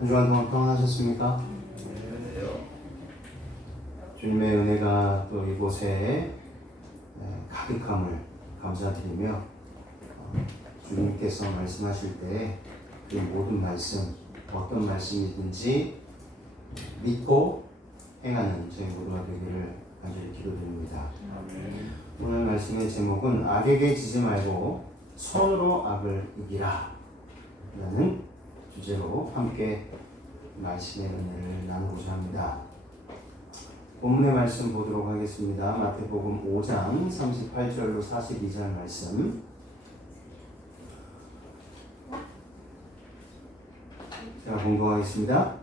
한 주간 동안 평안하셨습니까? 주님의 은혜가 또 이곳에 가득함을 감사드리며 주님께서 말씀하실 때 그 모든 말씀, 어떤 말씀이든지 믿고 행하는 저희 모두가 되기를 간절히 기도드립니다. 오늘 말씀의 제목은 악에게 지지 말고 선으로 악을 이기라 라는 주제로 함께 말씀의 은혜를 나누고자 합니다. 본문의 말씀 보도록 하겠습니다. 마태복음 5장 38절로 42절 말씀. 제가 공부하겠습니다.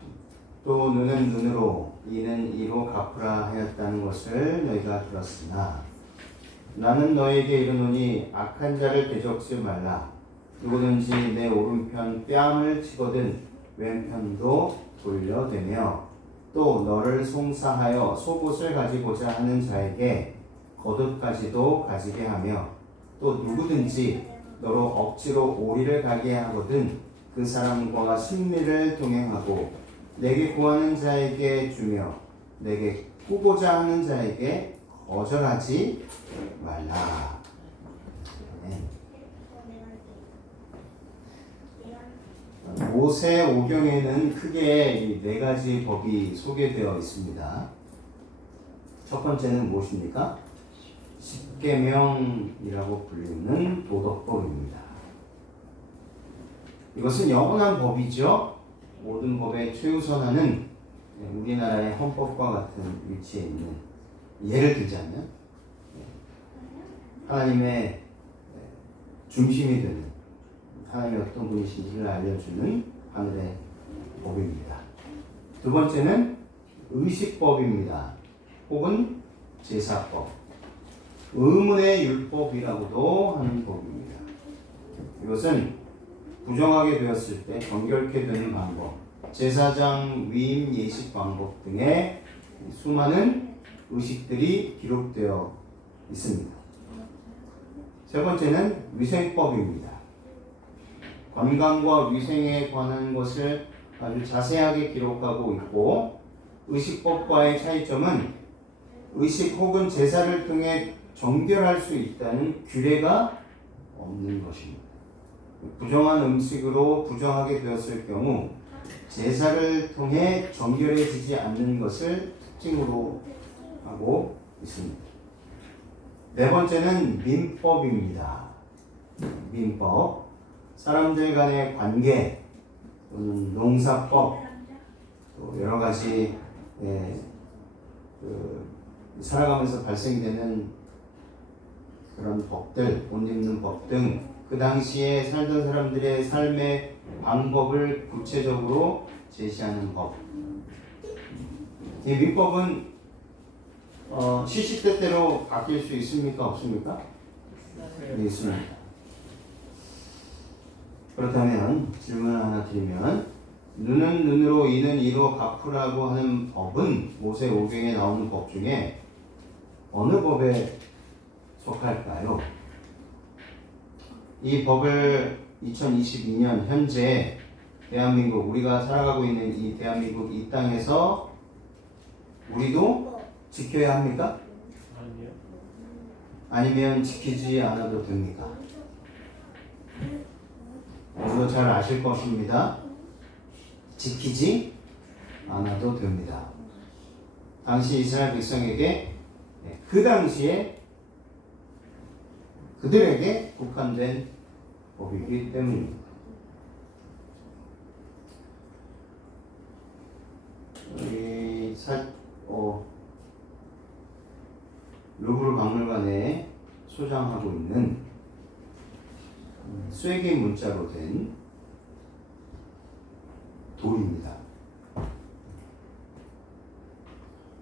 또 눈은 눈으로 이는 이로 갚으라 하였다는 것을 너희가 들었으나 나는 너에게 이르노니 악한 자를 대적지 말라. 누구든지 내 오른편 뺨을 치거든 왼편도 돌려대며 또 너를 송사하여 속옷을 가지고자 하는 자에게 겉옷까지도 가지게 하며 또 누구든지 너로 억지로 오리를 가게 하거든 그 사람과 승리를 동행하고 내게 구하는 자에게 주며 내게 꾸고자 하는 자에게 거절하지 말라. 모세오경에는 크게 네 가지 법이 소개되어 있습니다. 첫 번째는 무엇입니까? 십계명이라고 불리는 도덕법입니다. 이것은 영원한 법이죠. 모든 법의 최우선하는 우리나라의 헌법과 같은 위치에 있는, 예를 들자면 하나님의 중심이 되는, 하나님이 어떤 분이신지를 알려주는 하늘의 법입니다. 두 번째는 의식법입니다. 혹은 제사법, 의문의 율법이라고도 하는 법입니다. 이것은 부정하게 되었을 때 정결케 되는 방법, 제사장 위임 예식 방법 등의 수많은 의식들이 기록되어 있습니다. 세 번째는 위생법입니다. 건강과 위생에 관한 것을 아주 자세하게 기록하고 있고, 의식법과의 차이점은 의식 혹은 제사를 통해 정결할 수 있다는 규례가 없는 것입니다. 부정한 음식으로 부정하게 되었을 경우 제사를 통해 정결해지지 않는 것을 특징으로 하고 있습니다. 네 번째는 민법입니다. 민법, 사람들 간의 관계 또는 농사법, 또 여러 가지 살아가면서 발생되는 그런 법들, 옷 입는 법 등 그 당시에 살던 사람들의 삶의 방법을 구체적으로 제시하는 법. 이 민법은 시시때때로 바뀔 수 있습니까? 없습니까? 네, 있습니다. 그렇다면 질문을 하나 드리면, 눈은 눈으로 이는 이로 갚으라고 하는 법은 모세오경에 나오는 법 중에 어느 법에 속할까요? 이 법을 2022년 현재 대한민국, 우리가 살아가고 있는 이 대한민국 이 땅에서 우리도 지켜야 합니까? 아니요. 아니면 지키지 않아도 됩니까? 모두 잘 아실 것입니다. 지키지 않아도 됩니다. 당시 이스라엘 백성에게, 그 당시에 그들에게 국한된 법이기 때문입니다. 루브르 박물관에 소장하고 있는 쐐기 문자로 된 돌입니다.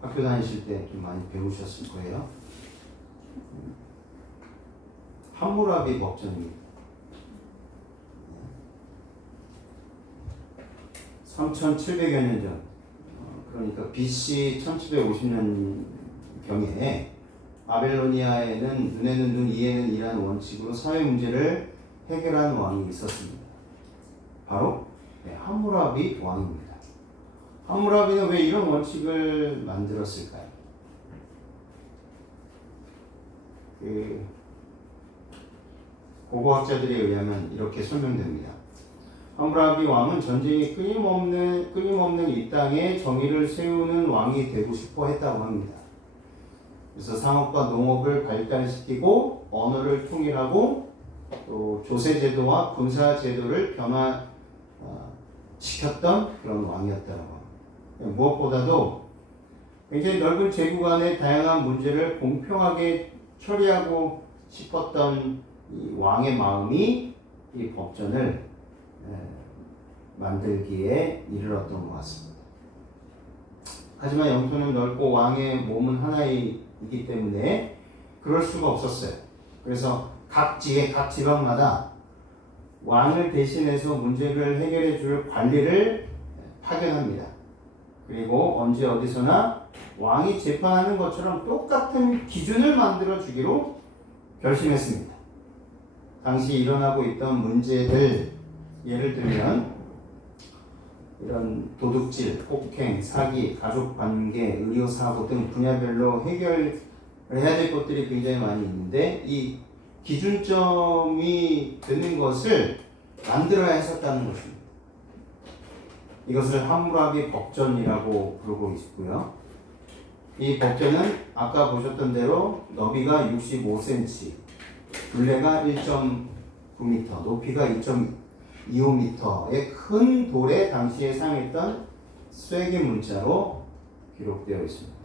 학교 다니실 때 좀 많이 배우셨을 거예요. 함무라비 법전입니다. 3700여 년 전, 그러니까 BC 1750년 경에 바벨로니아에는 눈에는 눈, 이에는 이라는 원칙으로 사회 문제를 해결한 왕이 있었습니다. 바로 함무라비 왕입니다. 함무라비는 왜 이런 원칙을 만들었을까요? 고고학자들에 의하면 이렇게 설명됩니다. 함무라비 왕은 전쟁이 끊임없는 이 땅에 정의를 세우는 왕이 되고 싶어 했다고 합니다. 그래서 상업과 농업을 발달시키고 언어를 통일하고 또 조세제도와 군사제도를 변화시켰던 그런 왕이었다고 합니다. 무엇보다도 굉장히 넓은 제국 안의 다양한 문제를 공평하게 처리하고 싶었던 이 왕의 마음이 이 법전을 만들기에 이르렀던 것 같습니다. 하지만 영토는 넓고 왕의 몸은 하나이기 때문에 그럴 수가 없었어요. 그래서 각 지회, 각 지방마다 왕을 대신해서 문제를 해결해 줄 관리를 파견합니다. 그리고 언제 어디서나 왕이 재판하는 것처럼 똑같은 기준을 만들어 주기로 결심했습니다. 당시 일어나고 있던 문제들, 예를 들면 이런 도둑질, 폭행, 사기, 가족관계, 의료사고 등 분야별로 해결해야 될 것들이 굉장히 많이 있는데 이 기준점이 되는 것을 만들어야 했었다는 것입니다. 이것을 함무라비 법전이라고 부르고 있고요. 이 법전은 아까 보셨던 대로 너비가 65cm, 둘레가 1.9m, 높이가 2.25m의 큰 돌에 당시에 사용했던 쐐기 문자로 기록되어 있습니다.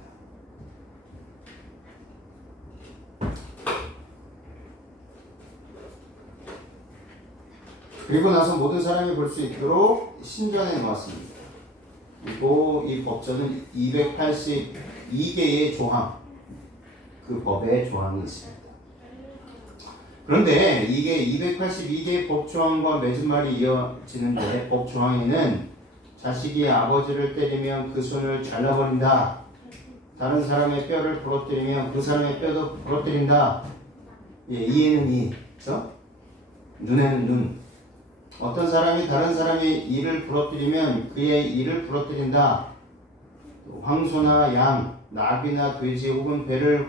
그리고 나서 모든 사람이 볼 수 있도록 신전에 놓았습니다. 그리고 이 법전은 282개의 조항, 그 법의 조항이 있습니다. 그런데 이게 282개의 법조항과 맺은 말이 이어지는데 법조항에는 자식이 아버지를 때리면 그 손을 잘라버린다. 다른 사람의 뼈를 부러뜨리면 그 사람의 뼈도 부러뜨린다. 이에는 이, 그렇죠? 눈에는 눈. 어떤 사람이 다른 사람의 이를 부러뜨리면 그의 이를 부러뜨린다. 황소나 양, 나비나 돼지 혹은 배를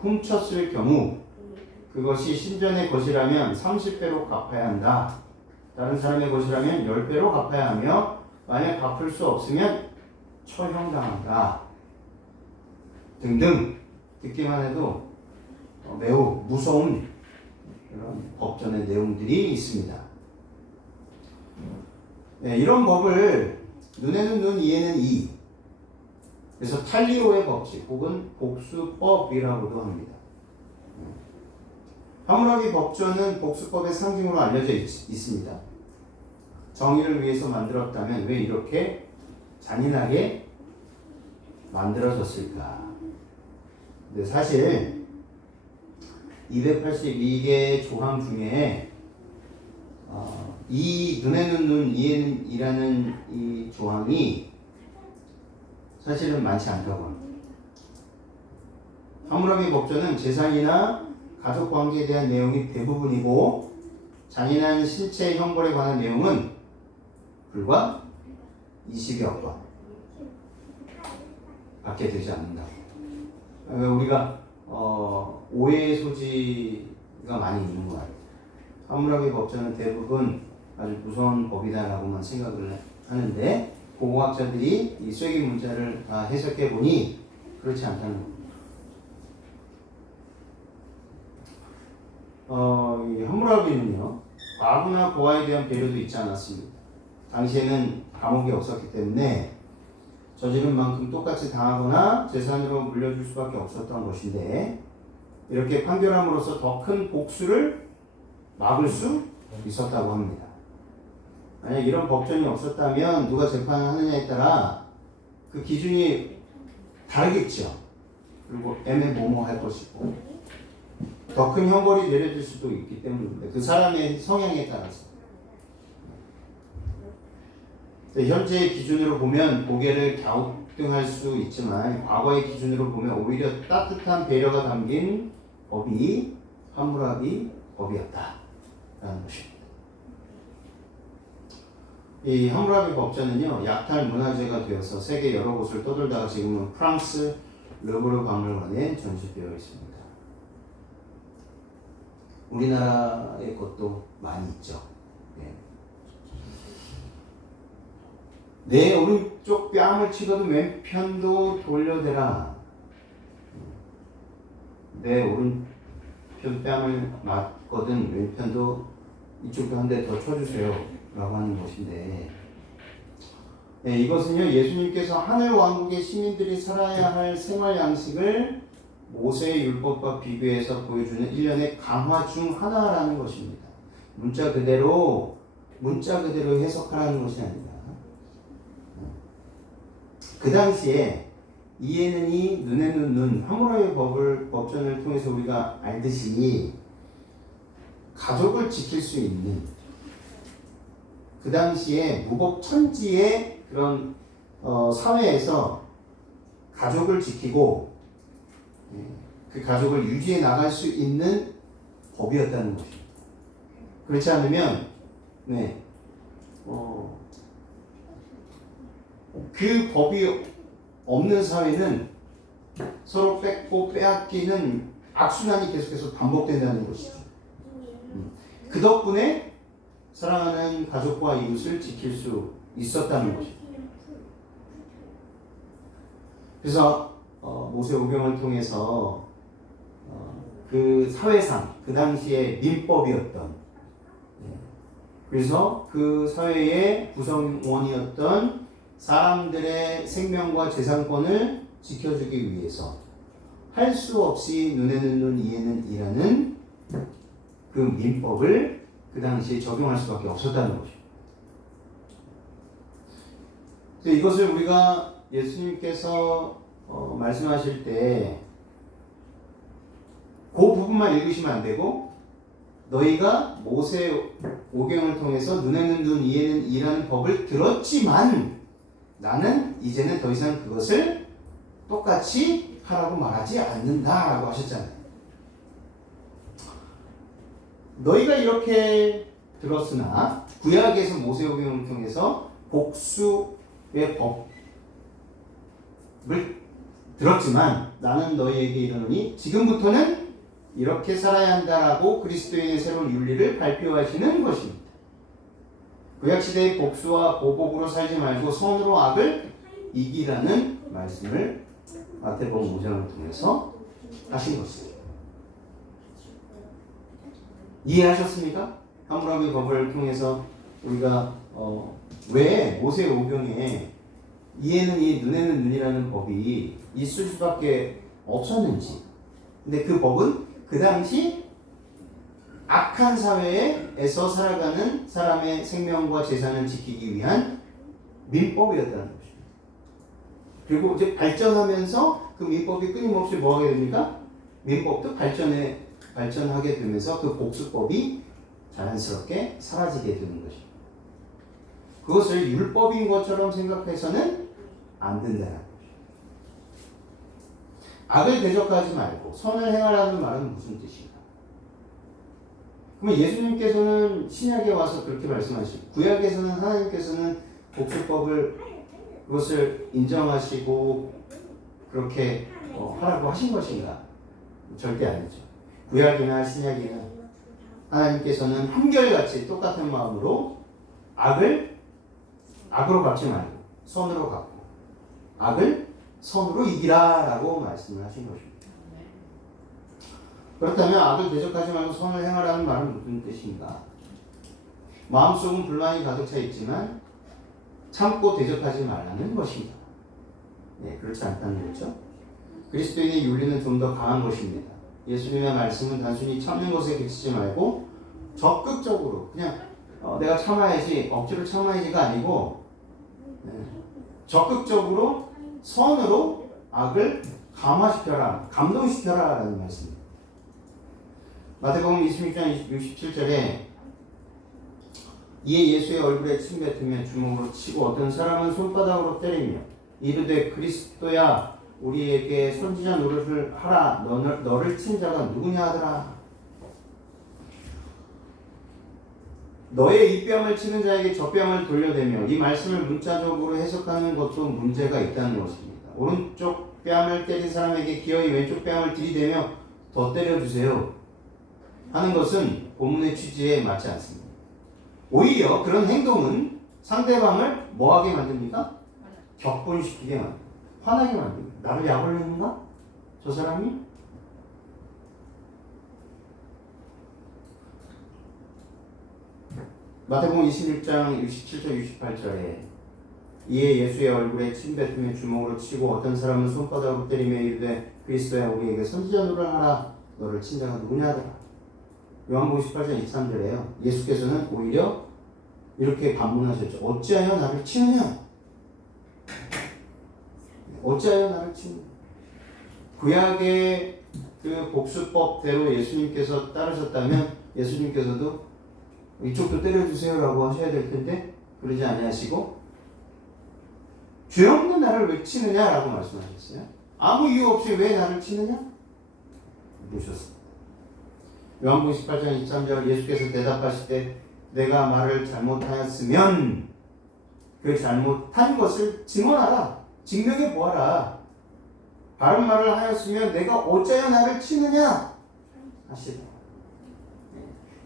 훔쳤을 경우 그것이 신전의 것이라면 30배로 갚아야 한다. 다른 사람의 것이라면 10배로 갚아야 하며 만약 갚을 수 없으면 처형당한다. 등등 듣기만 해도 매우 무서운 그런 법전의 내용들이 있습니다. 네, 이런 법을 눈에는 눈, 이에는 이. 그래서 탈리오의 법칙 혹은 복수법이라고도 합니다. 함무라비 법전은 복수법의 상징으로 알려져 있습니다. 정의를 위해서 만들었다면 왜 이렇게 잔인하게 만들어졌을까? 근데 사실 282개의 조항 중에 이 눈에는 눈, 이에는 이라는 이 조항이 사실은 많지 않다고 합니다. 함무라비 법전은 재산이나 가족 관계에 대한 내용이 대부분이고 잔인한 신체 형벌에 관한 내용은 불과 20여 건 밖에 되지 않는다고. 우리가 오해의 소지가 많이 있는 것 같아요. 함무라비 법전은 대부분 아주 무서운 법이다라고만 생각을 하는데 고고학자들이 이 쐐기 문자를 해석해 보니 그렇지 않다는 겁니다. 이 함무라비는요 과부나 고아에 대한 배려도 있지 않았습니다. 당시에는 감옥이 없었기 때문에 저지른 만큼 똑같이 당하거나 재산으로 물려줄 수밖에 없었던 것인데 이렇게 판결함으로써 더 큰 복수를 막을 수 있었다고 합니다. 만약 이런 법전이 없었다면 누가 재판하느냐에 따라 그 기준이 다르겠죠. 그리고 애매모호할 것이고 더 큰 형벌이 내려질 수도 있기 때문입니다. 그 사람의 성향에 따라서. 현재의 기준으로 보면 고개를 갸우뚱할 수 있지만 과거의 기준으로 보면 오히려 따뜻한 배려가 담긴 법이 함무라비 법이었다라는 것입니다. 이 함무라비 법전은요 약탈 문화재가 되어서 세계 여러 곳을 떠돌다가 지금은 프랑스 르브르 박물관에 전시되어 있습니다. 우리나라의 것도 많이 있죠. 네. 내 오른쪽 뺨을 치거든 왼편도 돌려대라. 내 오른편 뺨을 맞거든 왼편도 이쪽도 한 대 더 쳐주세요 라고 하는 것인데, 네, 이것은요 예수님께서 하늘 왕국의 시민들이 살아야 할 생활 양식을 모세의 율법과 비교해서 보여주는 일련의 강화 중 하나라는 것입니다. 문자 그대로 해석하라는 것이 아니라, 그 당시에 이에는 이, 눈에는 눈, 함무라비 법전을 통해서 우리가 알듯이 가족을 지킬 수 있는 그 당시에 무법천지의 그런 사회에서 가족을 지키고 그 가족을 유지해 나갈 수 있는 법이었다는 것입니다. 그렇지 않으면 그 법이 없는 사회는 서로 뺏고 빼앗기는 악순환이 계속해서 반복된다는 것이죠. 그 덕분에 사랑하는 가족과 이웃을 지킬 수 있었다는 것이죠. 그래서 모세오경을 통해서 그 사회상 그 당시의 민법이었던, 그래서 그 사회의 구성원이었던 사람들의 생명과 재산권을 지켜주기 위해서 할 수 없이 눈에는 눈, 이에는 이라는 그 민법을 그 당시에 적용할 수밖에 없었다는 것이죠. 그래서 이것을 우리가 예수님께서 말씀하실 때 그 부분만 읽으시면 안 되고, 너희가 모세 오경을 통해서 눈에는 눈, 이에는 이라는 법을 들었지만 나는 이제는 더 이상 그것을 똑같이 하라고 말하지 않는다라고 하셨잖아요. 너희가 이렇게 들었으나 구약에서 모세오경을 통해서 복수의 법을 들었지만 나는 너희에게 이르노니 지금부터는 이렇게 살아야 한다라고 그리스도인의 새로운 윤리를 발표하시는 것입니다. 구약시대의 복수와 보복으로 살지 말고 선으로 악을 이기라는 말씀을 마태복음 5장을 통해서 하신 것입니다. 이해하셨습니까? 함무라비 법을 통해서 우리가 왜 모세오경에 이에는 이, 눈에는 눈이라는 법이 있을 수밖에 없었는지. 근데 그 법은 그 당시 악한 사회에서 살아가는 사람의 생명과 재산을 지키기 위한 민법이었다는 것입니다. 그리고 이제 발전하면서 그 민법이 끊임없이 뭐 하게 됩니까? 민법도 발전하게 되면서 그 복수법이 자연스럽게 사라지게 되는 것입니다. 그것을 율법인 것처럼 생각해서는 안 된다는 것입니다. 악을 대적하지 말고 선을 행하라는 말은 무슨 뜻인가? 그러면 예수님께서는 신약에 와서 그렇게 말씀하시고, 구약에서는 하나님께서는 복수법을 그것을 인정하시고 그렇게 하라고 하신 것인가? 절대 아니죠. 구약이나 신약이나 하나님께서는 한결같이 똑같은 마음으로 악으로 갚지 말고 선으로 갚고 악을 선으로 이기라라고 말씀을 하신 것입니다. 그렇다면 악을 대적하지 말고 선을 행하라는 말은 무슨 뜻인가? 마음속은 분란이 가득 차 있지만 참고 대적하지 말라는 것입니다. 네, 그렇지 않다는 거죠. 그리스도인의 윤리는 좀 더 강한 것입니다. 예수님의 말씀은 단순히 참는 것에 그치지 말고 적극적으로 그냥 내가 참아야지, 억지로 참아야지가 아니고 적극적으로 선으로 악을 감화시켜라, 감동시켜라 라는 말씀입니다. 마태복음 26장 67절에 이에 예수의 얼굴에 침 뱉으며 주먹으로 치고 어떤 사람은 손바닥으로 때리며 이르되 그리스도야 우리에게 선지자 노릇을 하라, 너를 친 자가 누구냐 하더라. 너의 이 뺨을 치는 자에게 저 뺨을 돌려대며 이 말씀을 문자적으로 해석하는 것도 문제가 있다는 것입니다. 오른쪽 뺨을 때린 사람에게 기어이 왼쪽 뺨을 들이대며 더 때려주세요 하는 것은 본문의 취지에 맞지 않습니다. 오히려 그런 행동은 상대방을 뭐하게 만듭니까? 격분시키게 만듭니다. 화나게 만듭니다. 나를 약올리는가? 저 사람이? 마태복음 21장 67절 68절에 이에 예수의 얼굴에 침 뱉으며 주먹으로 치고 어떤 사람은 손바닥으로 때리며 이르되 그리스도야 우리에게 선지자 노를 하라. 너를 친 자가 누구냐 하더라. 요한복음 18장 23절에요. 예수께서는 오히려 이렇게 반문하셨죠. 어찌하여 나를 치느냐? 어찌하여 나를 치느냐? 구약의 그 복수법대로 예수님께서 따르셨다면 예수님께서도 이쪽도 때려주세요라고 하셔야 될 텐데 그러지 아니하시고 죄 없는 나를 왜 치느냐라고 말씀하셨어요. 아무 이유 없이 왜 나를 치느냐? 묻으셨습니다. 요한복음 18장 23절 예수께서 대답하실 때 내가 말을 잘못하였으면 그 잘못한 것을 증언하라. 증명해 보아라. 바른 말을 하였으면 내가 어찌하여 나를 치느냐? 하시다.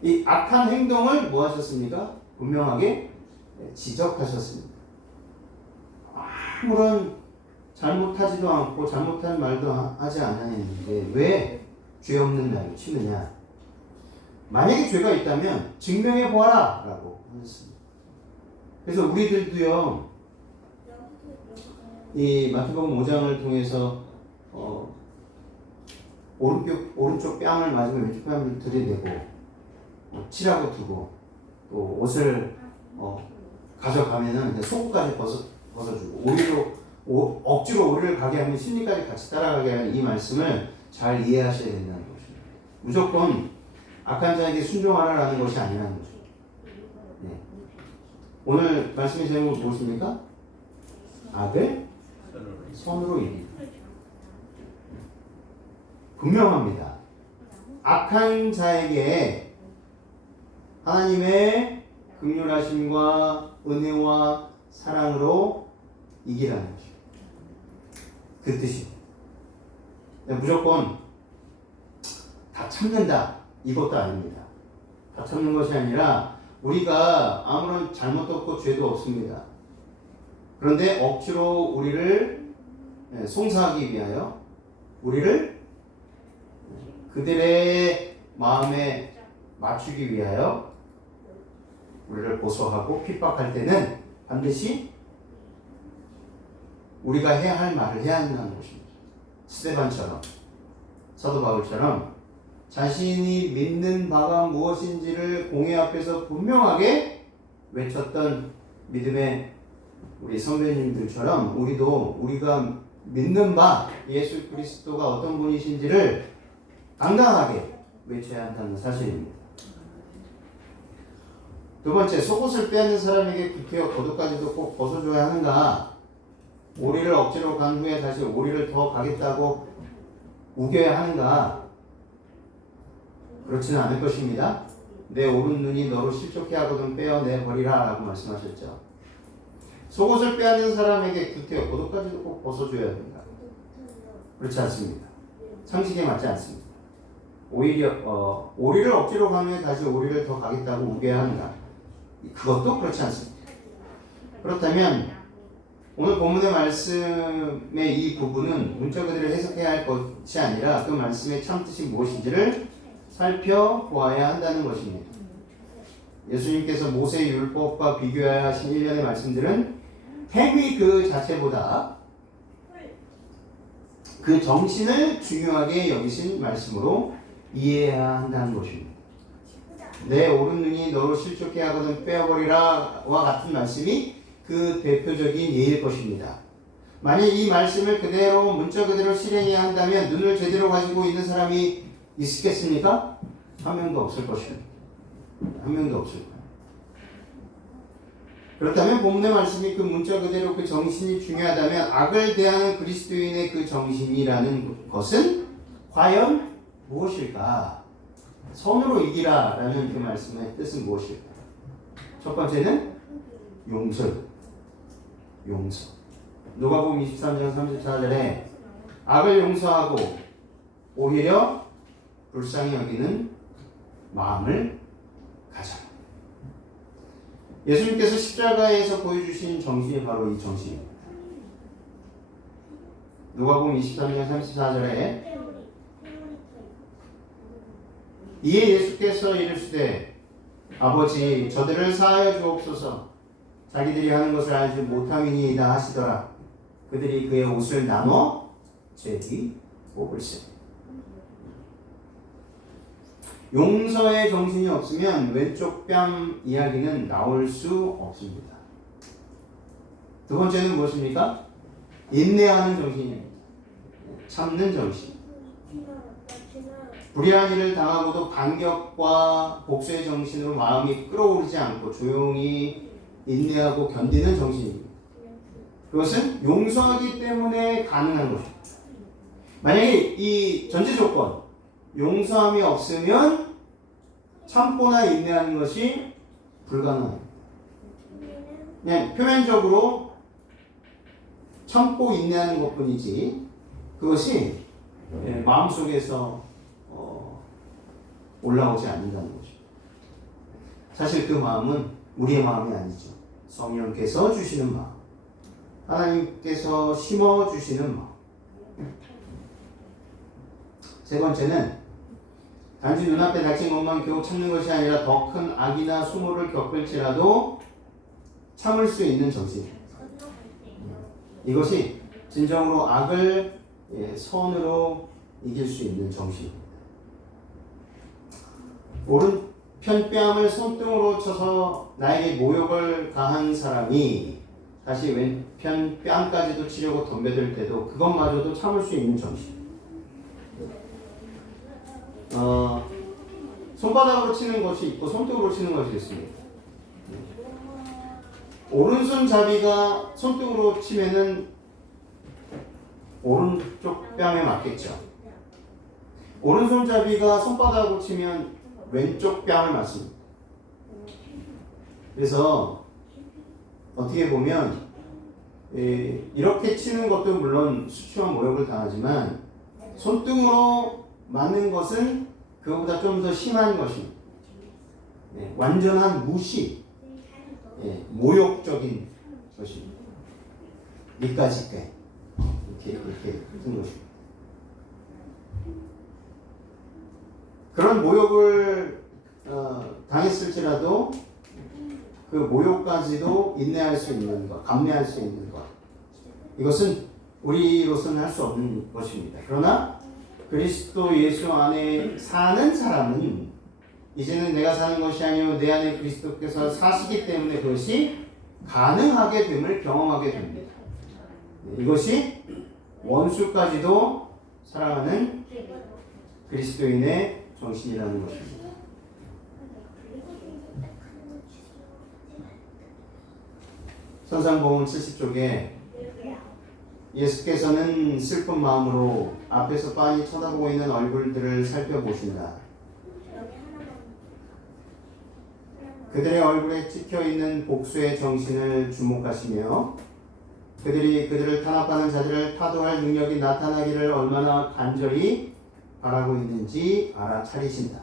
이 악한 행동을 뭐 하셨습니까? 분명하게 지적하셨습니다. 아무런 잘못하지도 않고 잘못한 말도 하지 않았는데 왜 죄 없는 나를 치느냐? 만약에 죄가 있다면 증명해 보아라 라고 하셨습니다. 그래서 우리들도요 이 마태복음 5장을 통해서 오른쪽 뺨을 맞으면 왼쪽 뺨을 들이대고 치라고 두고 또 옷을 가져가면은 속옷까지 벗어주고 억지로 오리를 가게 하면 심리까지 같이 따라가게 하는 이 말씀을 잘 이해하셔야 된다는 것입니다. 무조건 악한 자에게 순종하라라는 것이 아니라는 거죠. 네. 오늘 말씀의 제목은 무엇입니까? 악을 선으로 이기다. 분명합니다. 악한 자에게 하나님의 긍휼하심과 은혜와 사랑으로 이기라는 것이죠. 그 뜻이에요. 무조건 다 참는다 이것도 아닙니다. 다 참는 것이 아니라 우리가 아무런 잘못도 없고 죄도 없습니다. 그런데 억지로 우리를 송사하기 위하여 우리를 그들의 마음에 맞추기 위하여 우리를 고소하고 핍박할 때는 반드시 우리가 해야 할 말을 해야 한다는 것입니다. 스데반처럼 사도 바울처럼 자신이 믿는 바가 무엇인지를 공회 앞에서 분명하게 외쳤던 믿음의 우리 선배님들처럼 우리도 우리가 믿는 바 예수 그리스도가 어떤 분이신지를 당당하게 외쳐야 한다는 사실입니다. 두 번째, 속옷을 빼앗는 사람에게 구태여 겉옷까지도 꼭 벗어줘야 하는가? 오리를 억지로 간 후에 다시 오리를 더 가겠다고 우겨야 하는가? 그렇지는 않을 것입니다. 내 오른 눈이 너로 실족해 하거든 빼어내버리라 라고 말씀하셨죠. 속옷을 빼앗는 사람에게 구태여 겉옷까지도 꼭 벗어줘야 된다. 그렇지 않습니다. 상식에 맞지 않습니다. 오히려 오리를 억지로 가면 다시 오리를 더 가겠다고 우겨야 한다. 그것도 그렇지 않습니다. 그렇다면 오늘 본문의 말씀의 이 부분은 문자 그대로 해석해야 할 것이 아니라 그 말씀의 참뜻이 무엇인지를 살펴보아야 한다는 것입니다. 예수님께서 모세의 율법과 비교하여 하신 일련의 말씀들은 행위 그 자체보다 그 정신을 중요하게 여기신 말씀으로 이해해야 한다는 것입니다. 내 오른 눈이 너로 실족해 하거든 빼어버리라 와 같은 말씀이 그 대표적인 예일 것입니다. 만약 이 말씀을 그대로 문자 그대로 실행해야 한다면 눈을 제대로 가지고 있는 사람이 있겠습니까? 한 명도 없을 것입니다. 한 명도 없을 거예요. 그렇다면 본문의 말씀이 그 문자 그대로 그 정신이 중요하다면 악을 대하는 그리스도인의 그 정신이라는 것은 과연 무엇일까? 선으로 이기라 라는 그 말씀의 뜻은 무엇일까? 첫 번째는 용서. 용서. 누가복음 23장 34절에 악을 용서하고 오히려 불쌍히 여기는 마음을 가져. 예수님께서 십자가에서 보여주신 정신이 바로 이 정신입니다. 누가복음 23장 34절에 이에 예수께서 이르시되 아버지 저들을 사하여 주옵소서 자기들이 하는 것을 알지 못함이니이다 하시더라. 그들이 그의 옷을 나눠 제비 뽑을세. 용서의 정신이 없으면 왼쪽 뺨 이야기는 나올 수 없습니다. 두 번째는 무엇입니까? 인내하는 정신입니다. 참는 정신. 불의한 일을 당하고도 반격과 복수의 정신으로 마음이 끓어오르지 않고 조용히 인내하고 견디는 정신입니다. 그것은 용서하기 때문에 가능한 것입니다. 만약에 이 전제 조건, 용서함이 없으면 참고나 인내하는 것이 불가능합니다. 그냥 표면적으로 참고 인내하는 것뿐이지 그것이 마음속에서 올라오지 않는다는 거죠. 사실 그 마음은 우리의 마음이 아니죠. 성령께서 주시는 마음, 하나님께서 심어주시는 마음. 세 번째는 단지 눈앞에 닥친 것만 겨우 참는 것이 아니라 더 큰 악이나 수모를 겪을지라도 참을 수 있는 정신. 이것이 진정으로 악을 선으로 이길 수 있는 정신입니다. 오른편 뺨을 손등으로 쳐서 나에게 모욕을 가한 사람이 다시 왼편 뺨까지도 치려고 덤벼들 때도 그것마저도 참을 수 있는 정신. 손바닥으로 치는 것이 있고 손등으로 치는 것이 있습니다. 오른손잡이가 손등으로 치면은 오른쪽 뺨에 맞겠죠. 오른손잡이가 손바닥으로 치면 왼쪽 뺨을 맞습니다. 그래서 어떻게 보면 이렇게 치는 것도 물론 수치와 모욕을 당하지만 손등으로 맞는 것은 그것보다 좀 더 심한 것입니다. 완전한 무시, 모욕적인 것입니다. 밑까지 꽤 이렇게 쓴 것입니다. 그런 모욕을 당했을지라도 그 모욕까지도 인내할 수 있는 것, 감내할 수 있는 것, 이것은 우리로서는 할 수 없는 것입니다. 그러나 그리스도 예수 안에 사는 사람은 이제는 내가 사는 것이 아니요 내 안에 그리스도께서 사시기 때문에 그것이 가능하게 됨을 경험하게 됩니다. 이것이 원수까지도 사랑하는 그리스도인의 정신이라는 것입니다. 선상복음 70쪽에 예수께서는 슬픈 마음으로 앞에서 빤히 쳐다보고 있는 얼굴들을 살펴보신다. 그들의 얼굴에 찍혀있는 복수의 정신을 주목하시며 그들이 그들을 탄압하는 자들을 타도할 능력이 나타나기를 얼마나 간절히 바라고 있는지 알아차리신다.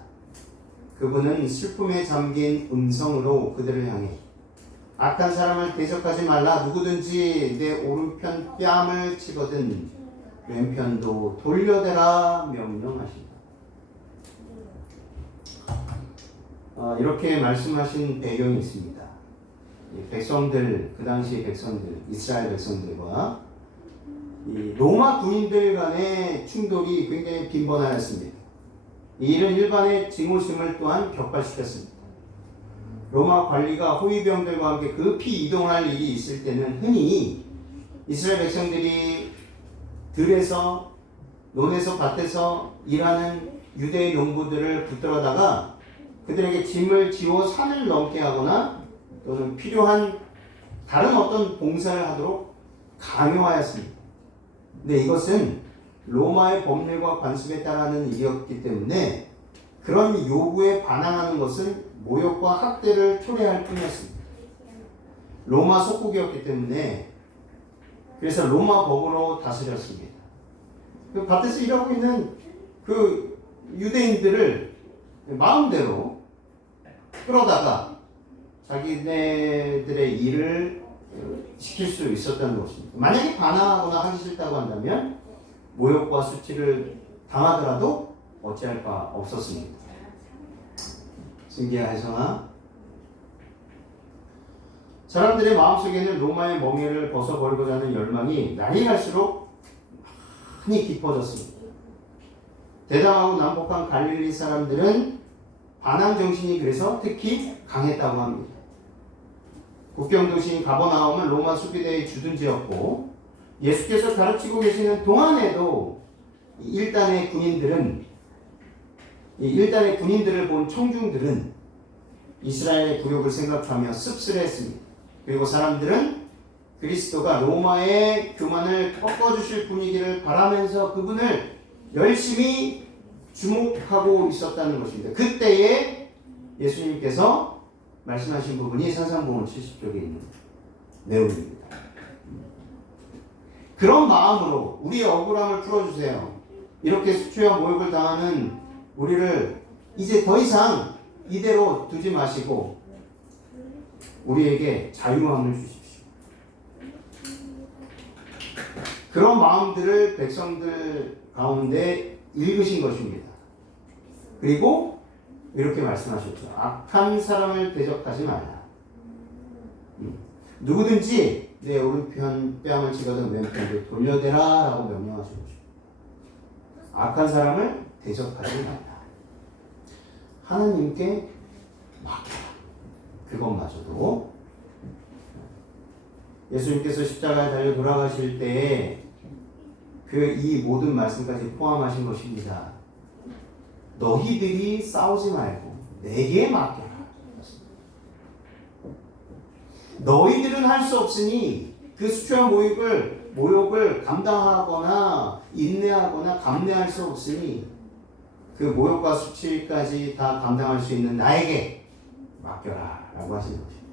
그분은 슬픔에 잠긴 음성으로 그들을 향해 악한 사람을 대적하지 말라. 누구든지 내 오른편 뺨을 치거든 왼편도 돌려대라 명령하신다. 이렇게 말씀하신 배경이 있습니다. 백성들, 그 당시 백성들, 이스라엘 백성들과 이 로마 군인들 간의 충돌이 굉장히 빈번하였습니다. 이 일은 일반의 증오심을 또한 격발시켰습니다. 로마 관리가 호위병들과 함께 급히 이동할 일이 있을 때는 흔히 이스라엘 백성들이 들에서, 논에서, 밭에서 일하는 유대의 농부들을 붙들어다가 그들에게 짐을 지워 산을 넘게 하거나 또는 필요한 다른 어떤 봉사를 하도록 강요하였습니다. 근데 이것은 로마의 법률과 관습에 따르는 일이었기 때문에 그런 요구에 반항하는 것은 모욕과 학대를 초래할 뿐이었습니다. 로마 속국이었기 때문에 그래서 로마 법으로 다스렸습니다. 그 밭에서 일하고 있는 그 유대인들을 마음대로 끌어다가 자기네들의 일을 시킬 수 있었다는 것입니다. 만약에 반항하거나 하기 싫다고 한다면 모욕과 수치를 당하더라도 어찌할 바 없었습니다. 신기하시나? 사람들의 마음속에는 로마의 멍에를 벗어버리고자 하는 열망이 날이 갈수록 많이 깊어졌습니다. 대담하고 난폭한 갈릴리 사람들은 반항 정신이 그래서 특히 강했다고 합니다. 국경 도시인 가버나움은 로마 수비대의 주둔지였고 예수께서 가르치고 계시는 동안에도 일단의 군인들을 본 청중들은 이스라엘의 굴욕을 생각하며 씁쓸해했습니다. 그리고 사람들은 그리스도가 로마의 교만을 꺾어주실 분이기를 바라면서 그분을 열심히 주목하고 있었다는 것입니다. 그때에 예수님께서 말씀하신 부분이 산상보훈 70쪽에 있는 내용입니다. 그런 마음으로 우리의 억울함을 풀어주세요. 이렇게 수치와 모욕을 당하는 우리를 이제 더 이상 이대로 두지 마시고 우리에게 자유함을 주십시오. 그런 마음들을 백성들 가운데 읽으신 것입니다. 그리고 이렇게 말씀하셨죠. 악한 사람을 대적하지 말라. 누구든지 내 오른편 뺨을 찍어도 왼편도 돌려대라 라고 명령하신 것입니다. 악한 사람을 대적하지 말라. 하나님께 맡겨라. 그것마저도 예수님께서 십자가에 달려 돌아가실 때에 이 모든 말씀까지 포함하신 것입니다. 너희들이 싸우지 말고 내게 맡겨라. 너희들은 할 수 없으니 그 수치와 모욕을 감당하거나 인내하거나 감내할 수 없으니 그 모욕과 수치까지 다 감당할 수 있는 나에게 맡겨라 라고 하시는 것입니다.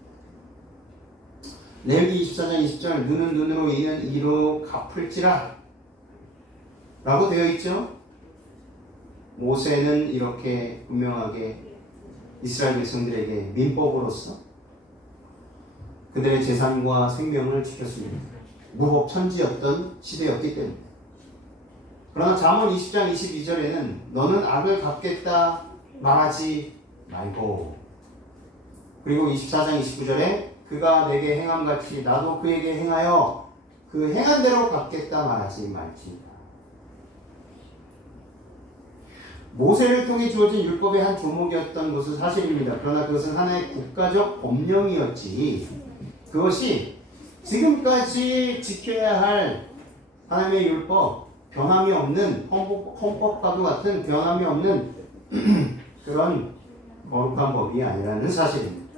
레위기 24장 20절 눈은 눈으로 이는 이로 갚을지라 라고 되어 있죠. 모세는 이렇게 분명하게 이스라엘 백성들에게 민법으로서 그들의 재산과 생명을 지켰습니다. 무법천지였던 시대였기 때문에. 그러나 잠언 20장 22절에는 너는 악을 갚겠다 말하지 말고, 그리고 24장 29절에 그가 내게 행함같이 나도 그에게 행하여 그 행한 대로 갚겠다 말하지 말지니라. 모세를 통해 주어진 율법의 한 조목이었던 것은 사실입니다. 그러나 그것은 하나의 국가적 법령이었지, 그것이 지금까지 지켜야 할 하나님의 율법, 변함이 없는 헌법과도 같은 변함이 없는 그런 거룩한 법이 아니라는 사실입니다.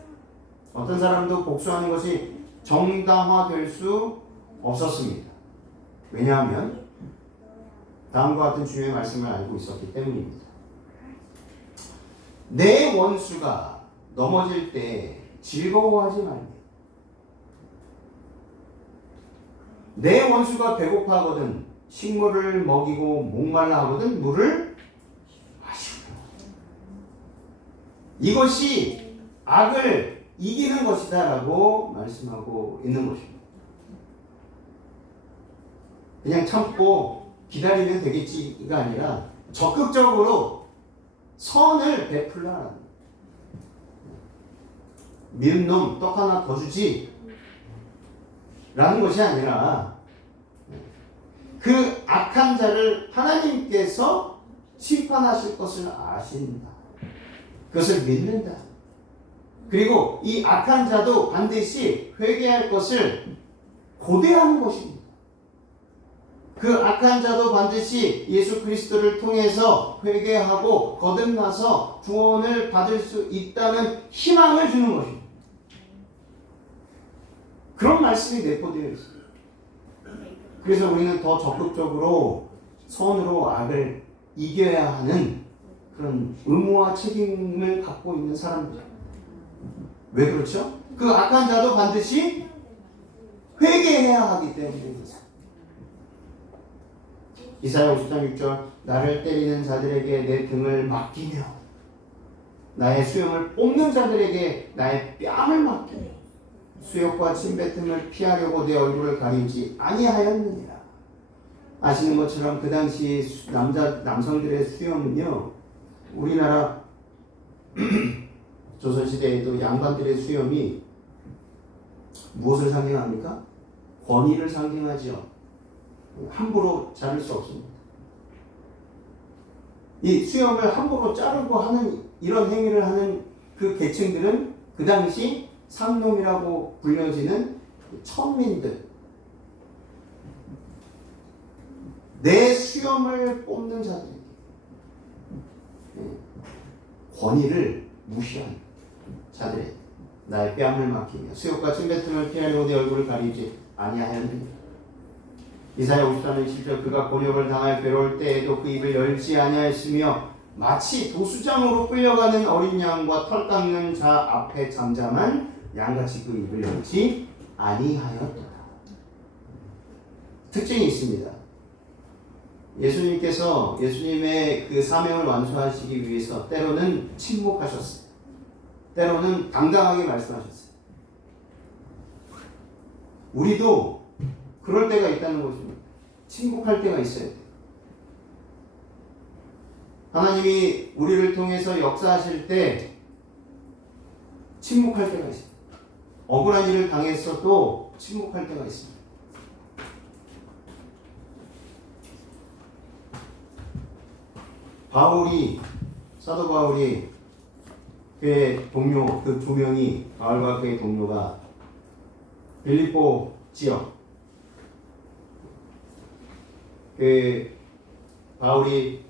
어떤 사람도 복수하는 것이 정당화될 수 없었습니다. 왜냐하면 다음과 같은 주의 말씀을 알고 있었기 때문입니다. 내 원수가 넘어질 때 즐거워하지 말며 내 원수가 배고파하거든 식물을 먹이고 목말라 하거든 물을 마시고, 이것이 악을 이기는 것이다 라고 말씀하고 있는 것입니다. 그냥 참고 기다리면 되겠지가 아니라 적극적으로 선을 베풀라. 미운 놈 떡 하나 더 주지 라는 것이 아니라 그 악한 자를 하나님께서 심판하실 것을 아신다. 그것을 믿는다. 그리고 이 악한 자도 반드시 회개할 것을 고대하는 것입니다. 그 악한 자도 반드시 예수 그리스도를 통해서 회개하고 거듭나서 구원을 받을 수 있다는 희망을 주는 것입니다. 그런 말씀이 내포되어 있습니다. 그래서 우리는 더 적극적으로 선으로 악을 이겨야 하는 그런 의무와 책임을 갖고 있는 사람들. 왜 그렇죠? 그 악한 자도 반드시 회개해야 하기 때문에 이사야 53장 6절 나를 때리는 자들에게 내 등을 맡기며 나의 수염을 뽑는 자들에게 나의 뺨을 맡기며 수욕과 침뱉음을 피하려고 내 얼굴을 가리지 아니하였느니라. 아시는 것처럼 그 당시 남성들의 수염은요, 우리나라 조선시대에도 양반들의 수염이 무엇을 상징합니까? 권위를 상징하죠. 함부로 자를 수 없습니다. 이 수염을 함부로 자르고 하는 이런 행위를 하는 그 계층들은 그 당시 상놈이라고 불려지는 천민들, 내 수염을 뽑는 자들에게 권위를 무시하는 자들에게 나의 뺨을 맡기며 수욕과 침뱉음을 피하려고 내 얼굴을 가리지 아니하였느니라. 이사야 54장 7절 그가 곤욕을 당할 괴로울 때에도 그 입을 열지 아니하였으며 마치 도수장으로 끌려가는 어린 양과 털 깎는 자 앞에 잠잠한 양같이 그 입을 열지 아니하였더라. 특징이 있습니다. 예수님께서 예수님의 그 사명을 완수하시기 위해서 때로는 침묵하셨어요. 때로는 당당하게 말씀하셨어요. 우리도 그럴 때가 있다는 것입니다. 침묵할 때가 있어야 돼요. 하나님이 우리를 통해서 역사하실 때 침묵할 때가 있어요. 억울한 일을 당했어도 침묵할 때가 있습니다. 사도 바울이 그의 동료, 그 두 명이, 바울과 그의 동료가 빌립보 지역, 바울이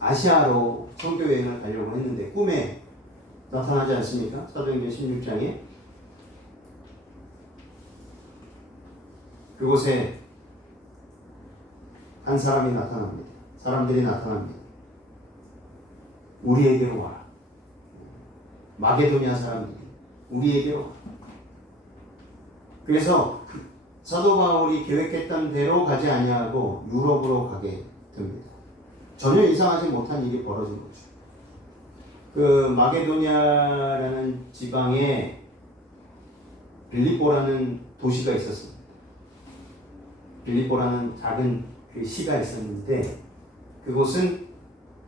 아시아로 선교 여행을 가려고 했는데 꿈에 나타나지 않습니까? 사도행전 16장에 그곳에 한 사람이 나타납니다. 사람들이 나타납니다. 우리에게로 와라. 마게도니아 사람들이 우리에게로 와라. 그래서 사도 바울이 계획했던 대로 가지 아니하고 유럽으로 가게 됩니다. 전혀 이상하지 못한 일이 벌어진 거죠. 그 마게도니아라는 지방에 빌립보라는 도시가 있었습니다. 빌립보라는 작은 그 시가 있었는데 그곳은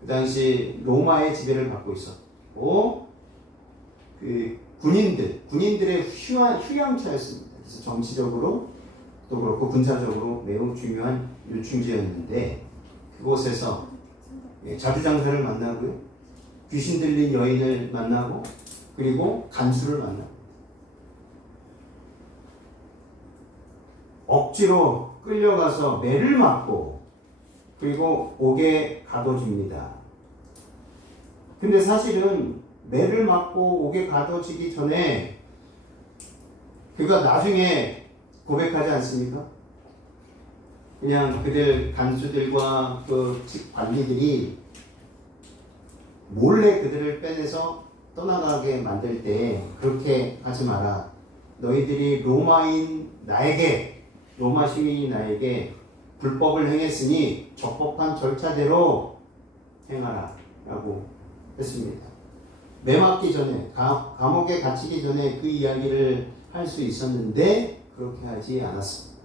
그 당시 로마의 지배를 받고 있었고 그 군인들의 휴양처였습니다. 그래서 정치적으로 또 그렇고 군사적으로 매우 중요한 요충지였는데 그곳에서 자주장사를 만나고요, 귀신 들린 여인을 만나고 그리고 간수를 만나고 억지로 끌려가서 매를 맞고 그리고 옥에 가둬집니다. 근데 사실은 매를 맞고 옥에 가둬지기 전에 그가 나중에 고백하지 않습니까? 그냥 그들 간수들과 그 관리들이 몰래 그들을 빼내서 떠나가게 만들 때 그렇게 하지 마라. 너희들이 로마 시민이 나에게 불법을 행했으니 적법한 절차대로 행하라 라고 했습니다. 매 맞기 전에, 감옥에 갇히기 전에 그 이야기를 할 수 있었는데 그렇게 하지 않았습니다.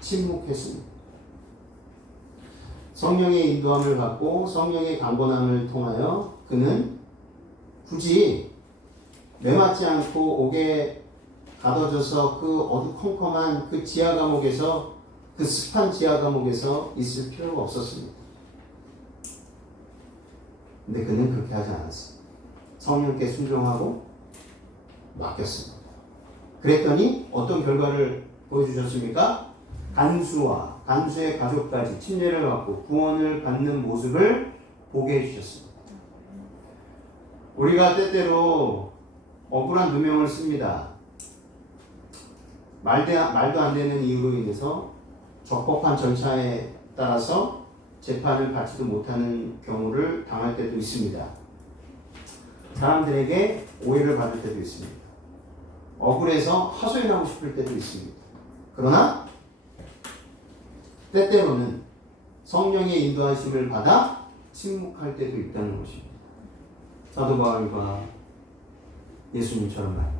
침묵했습니다. 성령의 인도함을 받고 성령의 강권함을 통하여 그는 굳이 매맞지 않고 옥에 가둬져서 그 어두컴컴한 그 지하 감옥에서, 그 습한 지하 감옥에서 있을 필요가 없었습니다. 근데 그는 그렇게 하지 않았습니다. 성령께 순종하고 맡겼습니다. 그랬더니 어떤 결과를 보여주셨습니까? 간수의 가족까지 침례를 받고 구원을 받는 모습을 보게 해주셨습니다. 우리가 때때로 억울한 누명을 씁니다. 말도 안 되는 이유로 인해서 적법한 절차에 따라서 재판을 받지도 못하는 경우를 당할 때도 있습니다. 사람들에게 오해를 받을 때도 있습니다. 억울해서 하소연하고 싶을 때도 있습니다. 그러나 때때로는 성령의 인도하심을 받아 침묵할 때도 있다는 것입니다. 사도 바울과 예수님처럼 말입니다.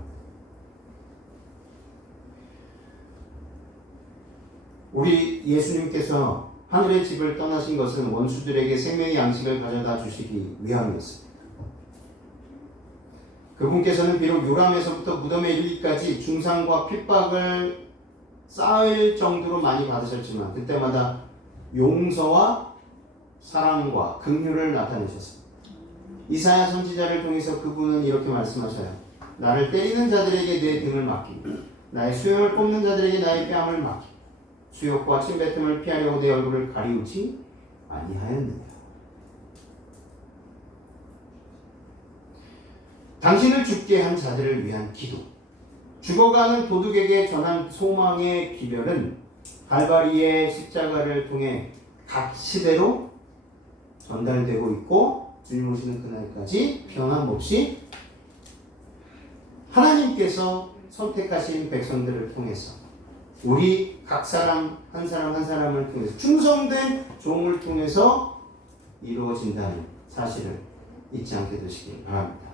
우리 예수님께서 하늘의 집을 떠나신 것은 원수들에게 생명의 양식을 가져다 주시기 위함이었습니다. 그분께서는 비록 요람에서부터 무덤에 이르기까지 중상과 핍박을 쌓을 정도로 많이 받으셨지만 그때마다 용서와 사랑과 긍휼을 나타내셨습니다. 이사야 선지자를 통해서 그분은 이렇게 말씀하셔요. 나를 때리는 자들에게 내 등을 맡기고 나의 수염을 뽑는 자들에게 나의 뺨을 맡기고 수욕과 침뱉음을 피하려고 내 얼굴을 가리우지 아니하였느냐. 당신을 죽게 한 자들을 위한 기도. 죽어가는 도둑에게 전한 소망의 기별은 갈바리의 십자가를 통해 각 시대로 전달되고 있고 주님 오시는 그날까지 변함없이 하나님께서 선택하신 백성들을 통해서 우리 각 사람 한 사람을 통해서 충성된 종을 통해서 이루어진다는 사실을 잊지 않게 되시길 바랍니다.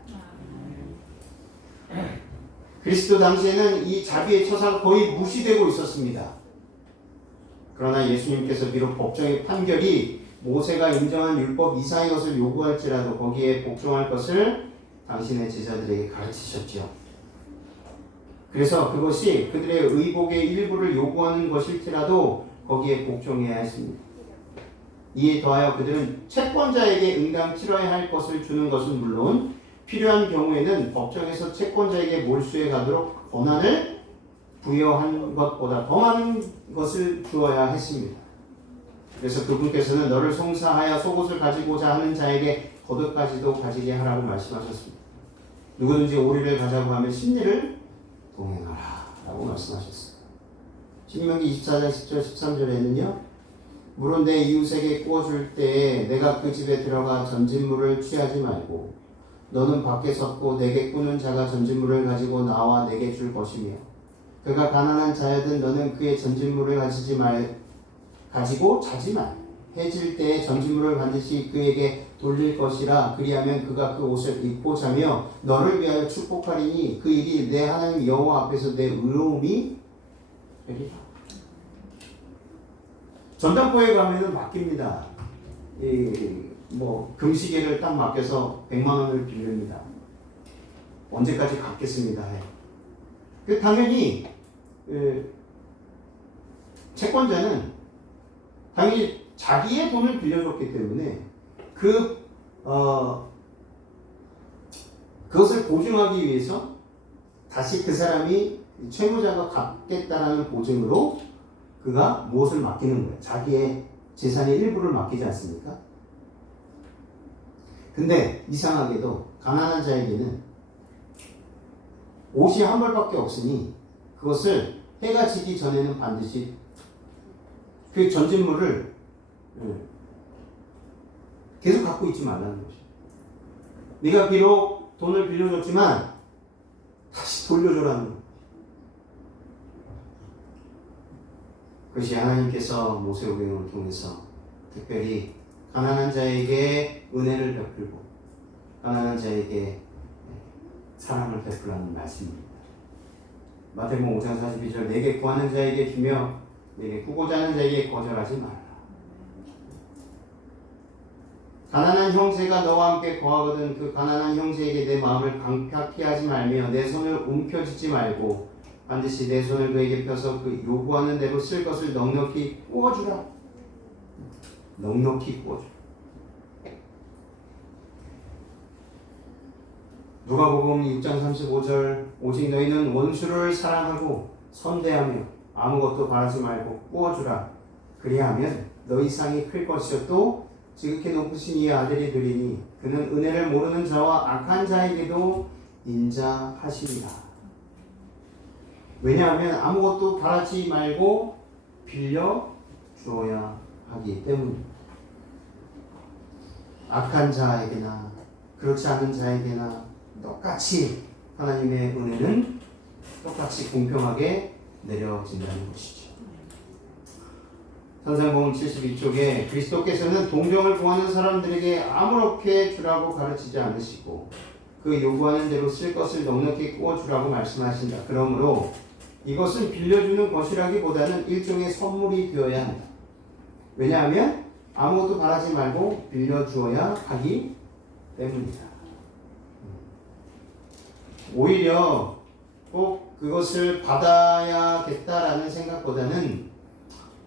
그리스도 당시에는 이 자비의 처사가 거의 무시되고 있었습니다. 그러나 예수님께서 비록 법정의 판결이 모세가 인정한 율법 이상의 것을 요구할지라도 거기에 복종할 것을 당신의 제자들에게 가르치셨죠. 그래서 그것이 그들의 의복의 일부를 요구하는 것일지라도 거기에 복종해야 했습니다. 이에 더하여 그들은 채권자에게 응당 치러야 할 것을 주는 것은 물론 필요한 경우에는 법정에서 채권자에게 몰수해 가도록 권한을 부여한 것보다 더 많은 것을 주어야 했습니다. 그래서 그분께서는 너를 송사하여 속옷을 가지고자 하는 자에게 겉옷까지도 가지게 하라고 말씀하셨습니다. 누구든지 오리를 가자고 하면 십리를 동행하라 라고 말씀하셨습니다. 신명기 24장 10절 13절에는요. 물은 내 이웃에게 구워줄 때에 내가 그 집에 들어가 전진물을 취하지 말고 너는 밖에 섰고 내게 꾸는 자가 전진물을 가지고 나와 내게 줄 것이며 그가 가난한 자여든 너는 그의 전진물을 가지고 자지 말. 해질 때에 전진물을 반드시 그에게 돌릴 것이라. 그리하면 그가 그 옷을 입고 자며 너를 위하여 축복하리니 그 일이 내 하나님 여호와 앞에서 내 의로움이 되리라. 전당포에 가면은 맡깁니다. 금시계를 딱 맡겨서 100만 원을 빌립니다. 언제까지 갚겠습니다 해. 당연히 채권자는 당연히 자기의 돈을 빌려줬기 때문에 그것을 보증하기 위해서 다시 그 사람이 채무자가 갚겠다라는 보증으로 그가 무엇을 맡기는 거예요? 자기의 재산의 일부를 맡기지 않습니까? 근데 이상하게도 가난한 자에게는 옷이 한 벌밖에 없으니 그것을 해가 지기 전에는 반드시 그 전진물을 계속 갖고 있지 말라는 것이죠. 네가 비록 돈을 빌려줬지만 다시 돌려줘라는 것. 그것이 하나님께서 모세오경을 통해서 특별히 가난한 자에게 은혜를 베풀고 가난한 자에게 사랑을 베풀라는 말씀입니다. 마태복음 5장 42절 내게 구하는 자에게 주며 내게 구고자 하는 자에게 거절하지 말라. 가난한 형제가 너와 함께 거하거든 그 가난한 형제에게 내 마음을 강팍히 하지 말며 내 손을 움켜쥐지 말고 반드시 내 손을 그에게 펴서 그 요구하는 대로 쓸 것을 넉넉히 구워주라. 넉넉히 구워주라. 누가복음 6장 35절 오직 너희는 원수를 사랑하고 선대하며 아무것도 바라지 말고 구워주라. 그리하면 너희 상이 클 것이요 또 지극히 높으신 이의 아들이 되리니 그는 은혜를 모르는 자와 악한 자에게도 인자하시리라. 왜냐하면 아무것도 바라지 말고 빌려 주어야 하기 때문입니다. 악한 자에게나 그렇지 않은 자에게나 똑같이 하나님의 은혜는 똑같이 공평하게 내려진다는 것이죠. 산상봉 72쪽에 그리스도께서는 동정을 구하는 사람들에게 아무렇게 주라고 가르치지 않으시고 그 요구하는 대로 쓸 것을 넉넉히 구워 주라고 말씀하신다. 그러므로 이것은 빌려주는 것이라기보다는 일종의 선물이 되어야 한다. 왜냐하면 아무것도 바라지 말고 빌려주어야 하기 때문이다. 오히려 꼭 그것을 받아야겠다라는 생각보다는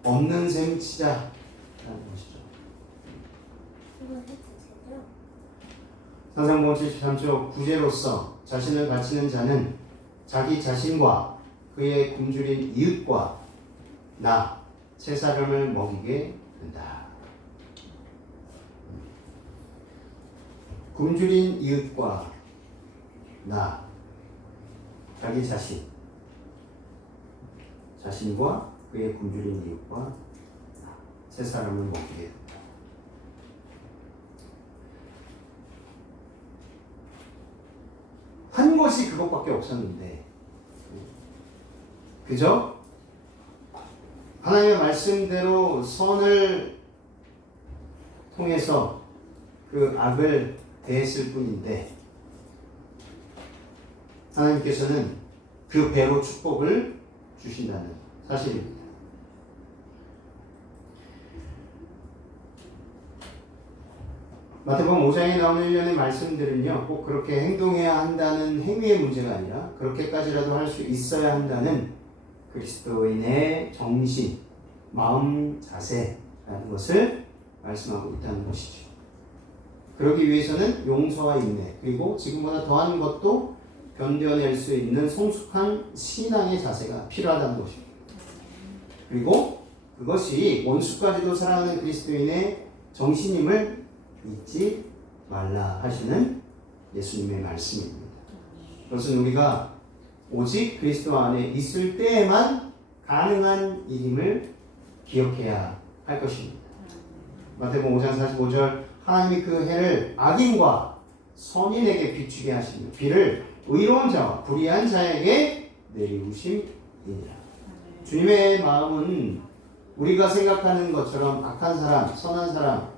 없는 셈 치자라는 것이죠. 산상봉 73쪽 구제로서 자신을 바치는 자는 자기 자신과 그의 굶주린 이웃과 나, 세 사람을 먹이게 된다. 굶주린 이웃과 나, 자기 자신, 자신과 그의 굶주린 이웃과 나, 세 사람을 먹이게 된다. 한 것이 그것밖에 없었는데 그죠? 하나님의 말씀대로 선을 통해서 그 악을 대했을 뿐인데 하나님께서는 그 배로 축복을 주신다는 사실입니다. 마태복음 5장에 나오는 일련의 말씀들은요, 꼭 그렇게 행동해야 한다는 행위의 문제가 아니라 그렇게까지라도 할 수 있어야 한다는 그리스도인의 정신, 마음 자세라는 것을 말씀하고 있다는 것이죠. 그러기 위해서는 용서와 인내, 그리고 지금보다 더한 것도 견뎌낼 수 있는 성숙한 신앙의 자세가 필요하다는 것입니다. 그리고 그것이 원수까지도 사랑하는 그리스도인의 정신임을 잊지 말라 하시는 예수님의 말씀입니다. 그것은 우리가 오직 그리스도 안에 있을 때에만 가능한 일임을 기억해야 할 것입니다. 마태복음 5장 45절 하나님이 그 해를 악인과 선인에게 비추게 하시며 비를 의로운 자와 불의한 자에게 내리우심이니라. 주님의 마음은 우리가 생각하는 것처럼 악한 사람, 선한 사람,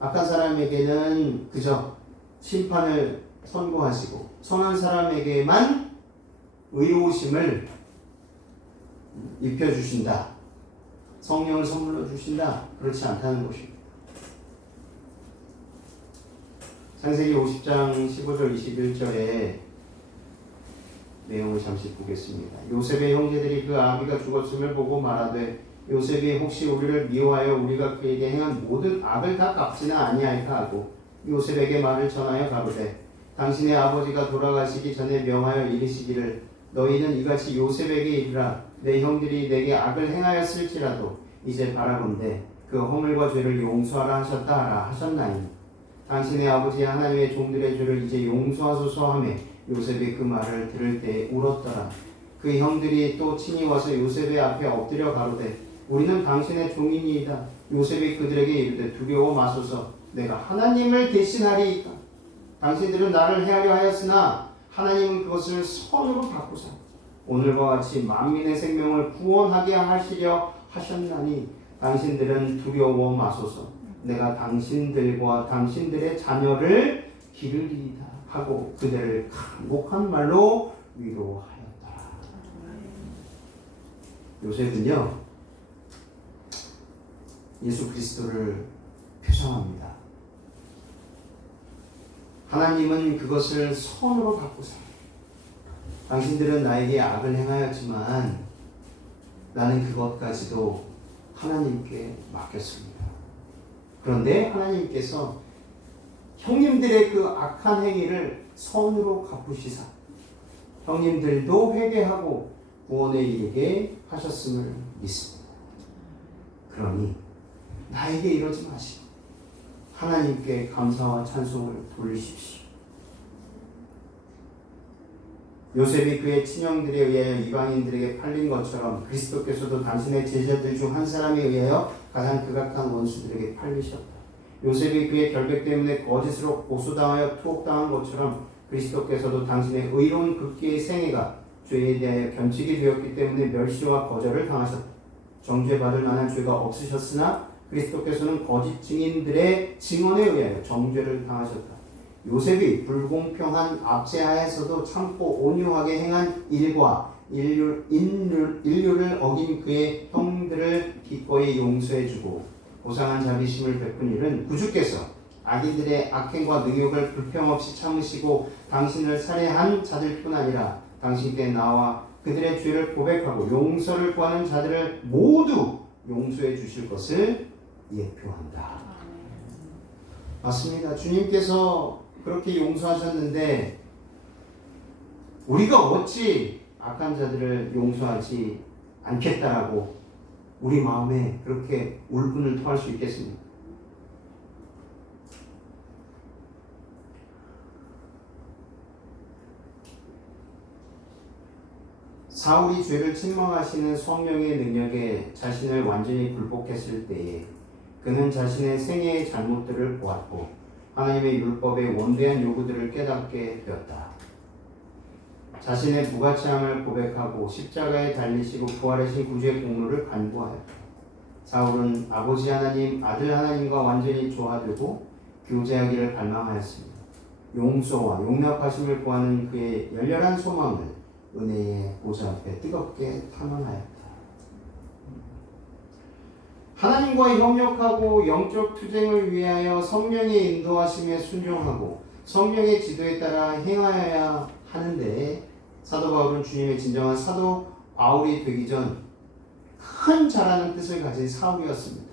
악한 사람에게는 그저 심판을 선고하시고 선한 사람에게만 의로우심을 입혀주신다. 성령을 선물로 주신다. 그렇지 않다는 것입니다. 창세기 50장 15절 21절에 내용을 잠시 보겠습니다. 요셉의 형제들이 그 아비가 죽었음을 보고 말하되 요셉이 혹시 우리를 미워하여 우리가 그에게 행한 모든 악을 다 갚지는 아니할까 하고 요셉에게 말을 전하여 가로되 당신의 아버지가 돌아가시기 전에 명하여 이르시기를 너희는 이같이 요셉에게 이르라 내 형들이 내게 악을 행하였을지라도 이제 바라본대 그 허물과 죄를 용서하라 하셨다 하라 하셨나니 당신의 아버지 하나님의 종들의 죄를 이제 용서하소서 하며 요셉이 그 말을 들을 때 울었더라. 그 형들이 또 친히 와서 요셉의 앞에 엎드려 가로되 우리는 당신의 종이니이다. 요셉이 그들에게 이르되 두려워 마소서 내가 하나님을 대신하리이까. 당신들은 나를 해하려 하였으나 하나님은 그것을 선으로 바꾸사 오늘과 같이 만민의 생명을 구원하게 하시려 하셨나니 당신들은 두려워 마소서 내가 당신들과 당신들의 자녀를 기르리이다 하고 그들을 간곡한 말로 위로하였다. 요셉은요 예수 그리스도를 표상합니다. 하나님은 그것을 선으로 바꾸사 당신들은 나에게 악을 행하였지만 나는 그것까지도 하나님께 맡겼습니다. 그런데 하나님께서 형님들의 그 악한 행위를 선으로 갚으시사 형님들도 회개하고 구원에 이르게 하셨음을 믿습니다. 그러니 나에게 이러지 마시고 하나님께 감사와 찬송을 돌리십시오. 요셉이 그의 친형들에 의하여 이방인들에게 팔린 것처럼 그리스도께서도 당신의 제자들 중 한 사람에 의하여 가장 극악한 원수들에게 팔리셨다. 요셉이 그의 결백 때문에 거짓으로 고소당하여 투옥당한 것처럼 그리스도께서도 당신의 의로운 극기의 생애가 죄에 대하여 견직이 되었기 때문에 멸시와 거절을 당하셨다. 정죄받을 만한 죄가 없으셨으나 그리스도께서는 거짓 증인들의 증언에 의하여 정죄를 당하셨다. 요셉이 불공평한 압제하에서도 참고 온유하게 행한 일과 인류를 어긴 그의 형들을 기꺼이 용서해주고 보상한 자비심을 베푼 일은 구주께서 악인들의 악행과 능욕을 불평없이 참으시고 당신을 살해한 자들뿐 아니라 당신께 나와 그들의 죄를 고백하고 용서를 구하는 자들을 모두 용서해 주실 것을 예표한다. 맞습니다. 주님께서 그렇게 용서하셨는데 우리가 어찌 악한 자들을 용서하지 않겠다라고 우리 마음에 그렇게 울분을 토할 수 있겠습니까? 사울이 죄를 책망하시는 성령의 능력에 자신을 완전히 굴복했을 때에 그는 자신의 생애의 잘못들을 보았고 하나님의 율법의 원대한 요구들을 깨닫게 되었다. 자신의 무가치함을 고백하고 십자가에 달리시고 부활하신 구주의 공로를 간구하였다. 사울은 아버지 하나님, 아들 하나님과 완전히 조화되고 교제하기를 갈망하였습니다. 용서와 용납하심을 구하는 그의 열렬한 소망을 은혜의 보좌 앞에 뜨겁게 탐험하였다. 하나님과 협력하고 영적 투쟁을 위하여 성령의 인도하심에 순종하고 성령의 지도에 따라 행하여야 하는데 사도 바울은 주님의 진정한 사도 바울이 되기 전 큰 자라는 뜻을 가진 사울이었습니다.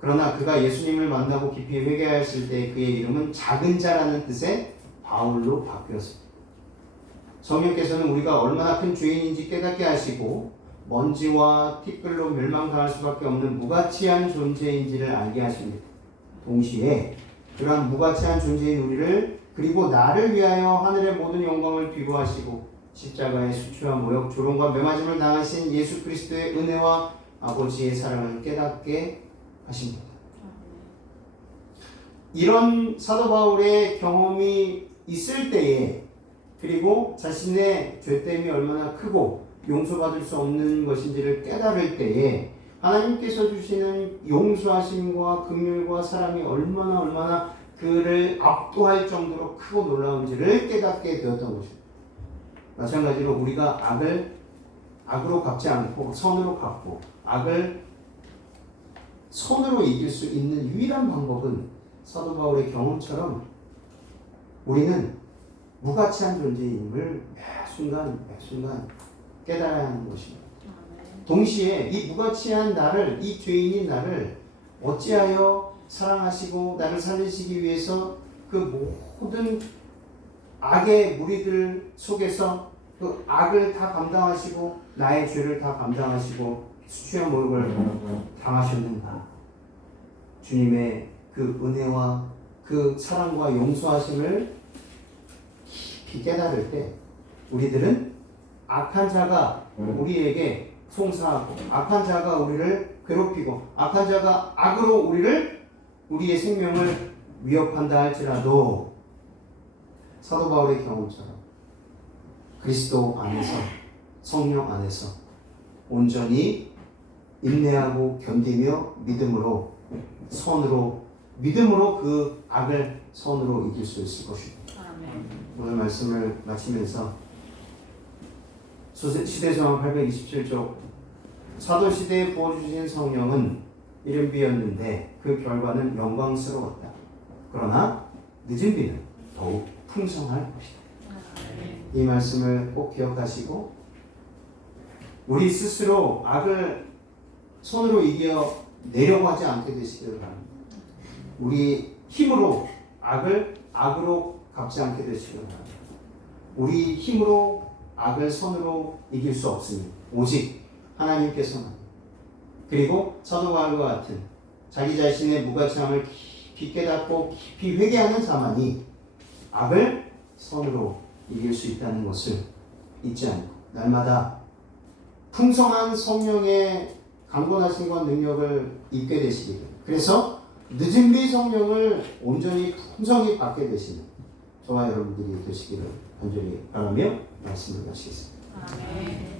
그러나 그가 예수님을 만나고 깊이 회개하였을 때 그의 이름은 작은 자라는 뜻의 바울로 바뀌었습니다. 성령께서는 우리가 얼마나 큰 죄인인지 깨닫게 하시고 먼지와 티끌로 멸망당할 수밖에 없는 무가치한 존재인지를 알게 하십니다. 동시에 그러한 무가치한 존재인 우리를 그리고 나를 위하여 하늘의 모든 영광을 뒤로하시고 십자가의 수치와 모욕, 조롱과 매맞음을 당하신 예수 그리스도의 은혜와 아버지의 사랑을 깨닫게 하십니다. 이런 사도 바울의 경험이 있을 때에 그리고 자신의 죄됨이 얼마나 크고 용서받을 수 없는 것인지를 깨달을 때에 하나님께서 주시는 용서하심과 긍휼과 사랑이 얼마나 그를 압도할 정도로 크고 놀라운지를 깨닫게 되었던 것입니다. 마찬가지로 우리가 악을 악으로 갚지 않고 선으로 갚고 악을 선으로 이길 수 있는 유일한 방법은 사도 바울의 경험처럼 우리는 무가치한 존재임을 매 순간 깨달아야 하는 것입니다. 동시에 이 무가치한 나를, 이 죄인인 나를 어찌하여 사랑하시고 나를 살리시기 위해서 그 모든 악의 무리들 속에서 그 악을 다 감당하시고 나의 죄를 다 감당하시고 수치와 모욕을 당하셨는가? 주님의 그 은혜와 그 사랑과 용서하심을 깊이 깨달을 때 우리들은 악한 자가 우리에게 송사하고 악한 자가 우리를 괴롭히고 악한 자가 악으로 우리의 생명을 위협한다 할지라도 사도 바울의 경험처럼 그리스도 안에서 성령 안에서 온전히 인내하고 견디며 믿음으로 그 악을 선으로 이길 수 있을 것입니다. 오늘 말씀을 마치면서 시대성경 827쪽 사도시대에 부어주신 성령은 이른 비였는데 그 결과는 영광스러웠다. 그러나 늦은 비는 더욱 풍성할 것이다. 이 말씀을 꼭 기억하시고 우리 스스로 악을 손으로 이겨 내려고 하지 않게 되시기를 바랍니다. 우리 힘으로 악을 악으로 갚지 않게 되시기를 바랍니다. 우리 힘으로 악을 선으로 이길 수 없습니다. 오직 하나님께서만. 그리고 사도 바울과 같은 자기 자신의 무가치함을 깊이 깨닫고 깊이 회개하는 자만이 악을 선으로 이길 수 있다는 것을 잊지 않고 날마다 풍성한 성령의 강건하심과 능력을 입게 되시기를, 그래서 늦은 비 성령을 온전히 풍성히 받게 되시는 저와 여러분들이 되시기를 간절히 바라며 말씀을 마치겠습니다. 아멘.